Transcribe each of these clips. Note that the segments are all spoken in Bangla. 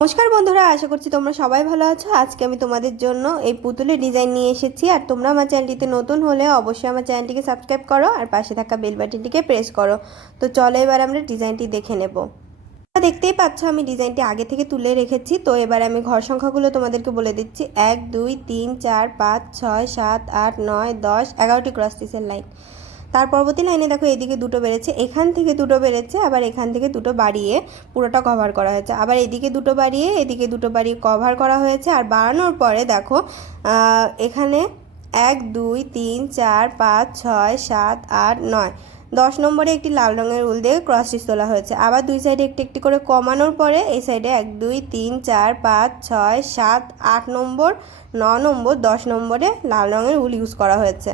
নমস্কার বন্ধুরা, আশা করছি তোমরা সবাই ভালো আছো। আজকে আমি তোমাদের জন্য এই পুতুলের ডিজাইন নিয়ে এসেছি। আর তোমরা আমার চ্যানেলটিতে নতুন হলে অবশ্যই আমার চ্যানেলটিকে সাবস্ক্রাইব করো আর পাশে থাকা বেল বাটনটিকে প্রেস করো। তো চলো এবার আমরা ডিজাইনটি দেখে নেব। দেখতেই পাচ্ছ আমি ডিজাইনটি আগে থেকে তুলে রেখেছি। তো এবার আমি ঘর সংখ্যাগুলো তোমাদেরকে বলে দিচ্ছি। 1 2 3 4 5 6 7 8 9 10 11টি ক্রস স্টিচের লাইন। তার পরবর্তী লাইনে দেখো এদিকে দুটো বেড়েছে, এখান থেকে দুটো বেড়েছে, আবার এখান থেকে দুটো বাড়িয়ে পুরোটা কভার করা হয়েছে। আবার এদিকে দুটো বাড়িয়ে এদিকে দুটো বাড়িয়ে কভার করা হয়েছে। আর বাড়ানোর পরে দেখো এখানে 1 2 3 4 5 6 7 8 9 10 নম্বরে একটি লাল রঙের উল দিয়ে ক্রস স্টিচ তোলা হয়েছে। আবার দুই সাইডে একটি একটি করে কমানোর পরে এই সাইডে 1 2 3 4 5 6 7 8 নম্বর 9 নম্বর 10 নম্বরে লাল রঙের উল ইউজ করা হয়েছে।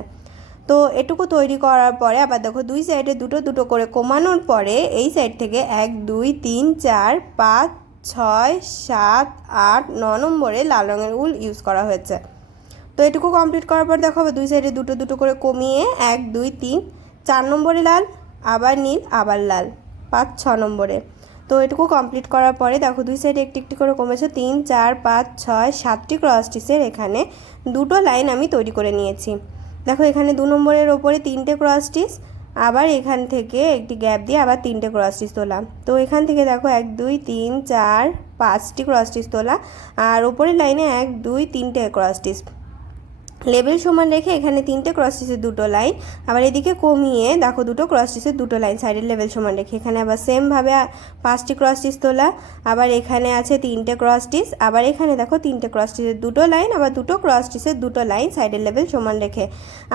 তো এটুকু তৈরি করার পরে আবার দেখো দুই সাইডে দুটো দুটো করে কমানোর পরে এই সাইড থেকে 1 2 3 4 5 6 7 8 9 নম্বরে লাল রঙের উল ইউজ করা হয়েছে। তো এটুকু কমপ্লিট করার পর দেখো দুই সাইডে দুটো দুটো করে কমিয়ে 1 2 3 4 নম্বরে লাল, আবার নীল, আবার লাল, 5 6 নম্বরে। তো এটুকু কমপ্লিট করার পরে দেখো দুই সাইডে একটি একটি করে কমেছে 3 4 5 6 7টি ক্রস স্টিচের এখানে দুটো লাইন আমি তৈরি করে নিয়েছি। দেখো এখানে 2 নম্বরের ওপরে 3টে ক্রস স্টিচ, আবার এখান থেকে একটি গ্যাপ দিয়ে আবার 3টে ক্রস স্টিচ তোলা। তো এখান থেকে দেখো 1 2 3 4 5টি ক্রস স্টিচ তোলা, আর ওপরের লাইনে 1 2 3টে ক্রস স্টিচ লেবেল সমান রেখে এখানে 3টে ক্রস স্টিচের দুটো লাইন, আবার এদিকে কমিয়ে দেখো দুটো ক্রস স্টিচের দুটো লাইন সাইডের লেবেল সমান রেখে এখানে আবার সেমভাবে 5টি ক্রস স্টিচ তোলা। আবার এখানে আছে 3টে ক্রস স্টিচ, আবার এখানে দেখো 3টে ক্রস স্টিচের দুটো লাইন, আবার দুটো ক্রস স্টিচের দুটো লাইন সাইডের লেবেল সমান রেখে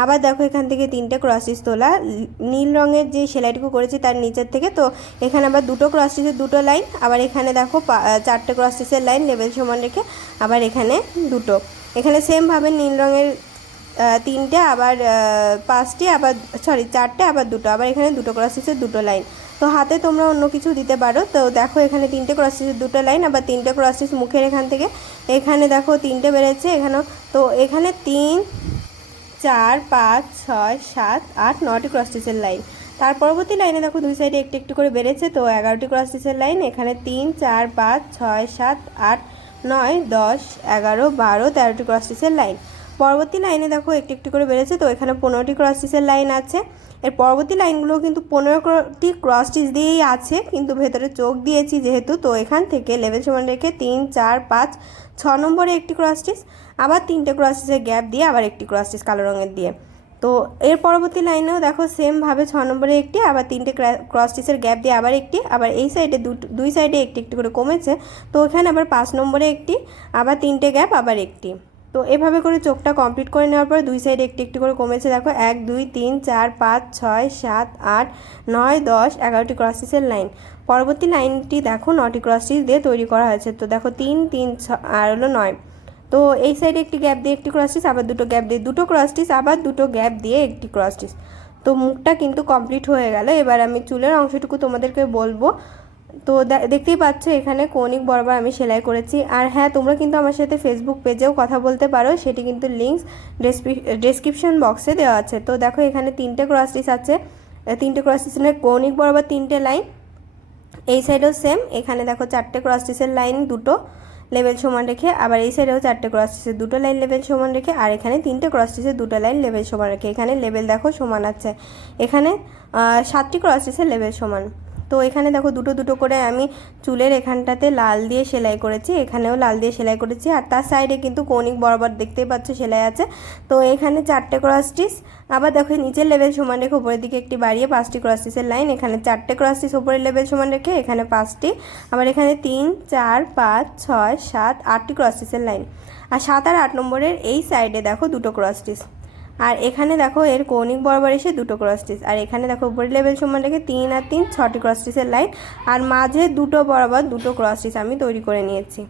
আবার দেখো এখান থেকে 3টে ক্রস স্টিচ তোলা নীল রঙের যে সেলাইটুকু করেছি তার নিচের থেকে। তো এখানে আবার দুটো ক্রস স্টিচের দুটো লাইন, আবার এখানে দেখো 4টে ক্রস স্টিচের লাইন লেবেল সমান রেখে আবার এখানে দুটো, এখানে সেমভাবে নীল রঙের 3টে, আবার 5টি, আবার 4টে, আবার দুটো, আবার এখানে দুটো ক্রস স্টিচের দুটো লাইন। তো হাতে তোমরা অন্য কিছু দিতে পারো। তো দেখো এখানে 3টে ক্রস স্টিচের দুটো লাইন, আবার 3টে ক্রস স্টিচ মুখের এখান থেকে এখানে দেখো 3টে বেড়েছে এখানেও। তো এখানে 3 4 5 6 7 8 9টি ক্রস স্টিচের লাইন। তার পরবর্তী লাইনে দেখো দুই সাইডে একটু একটু করে বেড়েছে, তো 11টি ক্রস স্টিচের লাইন। এখানে 3 4 5 6 7 8 9 10 11 12 13টি ক্রস স্টিচের লাইন। পরবর্তী লাইনে দেখো একটু একটু করে বেড়েছে, তো এখানে 15টি ক্রস স্টিচের লাইন আছে। এর পরবর্তী লাইনগুলো কিন্তু 15টি ক্রস স্টিচ দিয়েই আছে, কিন্তু ভেতরে চোখ দিয়েছি যেহেতু, তো এখান থেকে লেভেল সমান রেখে 3 4 5 6 নম্বরে একটি ক্রস স্টিচ, আবার 3টে ক্রস স্টিচের গ্যাপ দিয়ে আবার একটি ক্রস স্টিচ কালো রঙের দিয়ে। তো এর পরবর্তী লাইনেও দেখো সেমভাবে 6 নম্বরে একটি, আবার 3টে ক্রস স্টিচের গ্যাপ দিয়ে আবার একটি, আবার এই সাইডে দুই সাইডে একটি একটি করে কমেছে, তো এখানে আবার 5 নম্বরে একটি, আবার 3টে গ্যাপ, আবার একটি। তো এভাবে করে চোখটা কমপ্লিট করে নেওয়ার পর দুই সাইডে একটি একটি করে কমেছে দেখো 1 2 3 4 5 6 7 8 9 10 11টি ক্রস স্টিচের লাইন। পরবর্তী লাইনটি দেখো 9টি ক্রস স্টিচ দিয়ে তৈরি করা হয়েছে। তো দেখো 3 3 আর হলো 9। তো এই সাইডে একটি গ্যাপ দিয়ে একটি ক্রস স্টিচ, আবার দুটো গ্যাপ দিয়ে দুটো ক্রস স্টিচ, আবার দুটো গ্যাপ দিয়ে একটি ক্রস স্টিচ। তো মুখটা কিন্তু কমপ্লিট হয়ে গেল। এবার আমি চুলের অংশটুকু তোমাদেরকে বলবো। তো দেখতেই পাচ্ছ এখানে কৌণিক বরাবর আমি সেলাই করেছি। আর হ্যাঁ, তোমরা কিন্তু আমার সাথে ফেসবুক পেজেও কথা বলতে পারো, সেটি কিন্তু লিঙ্কস ডেসক্রিপশন বক্সে দেওয়া আছে। তো দেখো এখানে 3টে ক্রস স্টিচ আছে, 3টে ক্রস স্টিচের কৌণিক বরাবর 3টে লাইন। এই সাইডেও সেম, এখানে দেখো 4টে ক্রস স্টিচের লাইন দুটো লেভেল সমান রেখে, আবার এই সাইডেও 4টে ক্রস স্টিচের দুটো লাইন লেভেল সমান রেখে, আর এখানে 3টে ক্রস স্টিচের দুটো লাইন লেভেল সমান রেখে এখানে লেভেল দেখো সমান আছে। এখানে 7টি ক্রস স্টিচের লেভেল সমান। তো এখানে দেখো দুটো দুটো করে আমি চুলের এখানটাতে লাল দিয়ে সেলাই করেছি, এখানেও লাল দিয়ে সেলাই করেছি, আর তার সাইডে কিন্তু কৌণিক বরাবর দেখতেই পাচ্ছ সেলাই আছে। তো এখানে 4টে ক্রস স্টিচ, আবার দেখো নিচের লেভেল সমান রেখে উপরের দিকে একটি বাড়িয়ে 5টি ক্রস স্টিচের লাইন। এখানে 4টে ক্রস স্টিচ উপরের লেভেল সমান রেখে এখানে 5টি, আবার এখানে 3 4 5 6 7 8টি ক্রস স্টিচের লাইন। আর 7 আর 8 নম্বরের এই সাইডে দেখো দুটো ক্রস স্টিচ, আর এখানে দেখো এর কৌণিক বরাবর এসে দুটো ক্রস স্টিচ, আর এখানে দেখো উপরের লেভেল সমান রেখে 3 আর 3 6টি ক্রস স্টিচের লাইন, আর মাঝে দুটো বরাবর দুটো ক্রস স্টিচ আমি তৈরি করে নিয়েছি।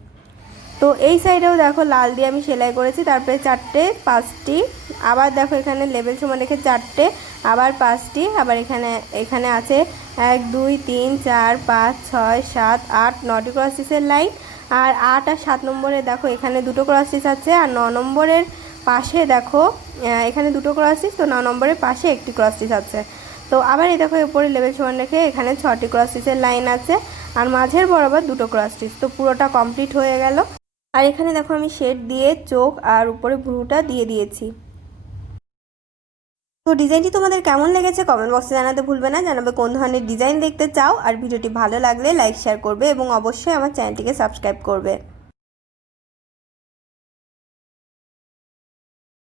তো এই সাইডেও দেখো লাল দিয়ে আমি সেলাই করেছি, তারপরে 4টে 5টি, আবার দেখো এখানে লেভেল সমান রেখে 4টে, আবার 5টি, আবার এখানে আছে 1 2 3 4 5 6 7 8 9টি ক্রস স্টিচের লাইন। আর 8 আর 7 নম্বরে দেখো এখানে দুটো ক্রস স্টিচ আছে, আর 9 নম্বরের পাশে দেখো এখানে দুটো ক্রস স্টিচ, তো 9 নম্বরের পাশে একটি ক্রস স্টিচ আছে। তো আবার এই দেখো উপরে লেভেল সমান রেখে এখানে 6টি ক্রস স্টিচের লাইন আছে, আর মাঝের বরাবর দুটো ক্রস স্টিচ। তো পুরোটা কমপ্লিট হয়ে গেল। আর এখানে দেখো আমি শেড দিয়ে চোখ আর উপরে ভ্রুটা দিয়ে দিয়েছি। তো ডিজাইনটি তোমাদের কেমন লেগেছে কমেন্ট বক্সে জানাতে ভুলবে না, জানাবে কোন ধরনের ডিজাইন দেখতে চাও। আর ভিডিওটি ভালো লাগলে লাইক শেয়ার করবে এবং অবশ্যই আমার চ্যানেলটিকে সাবস্ক্রাইব করবে।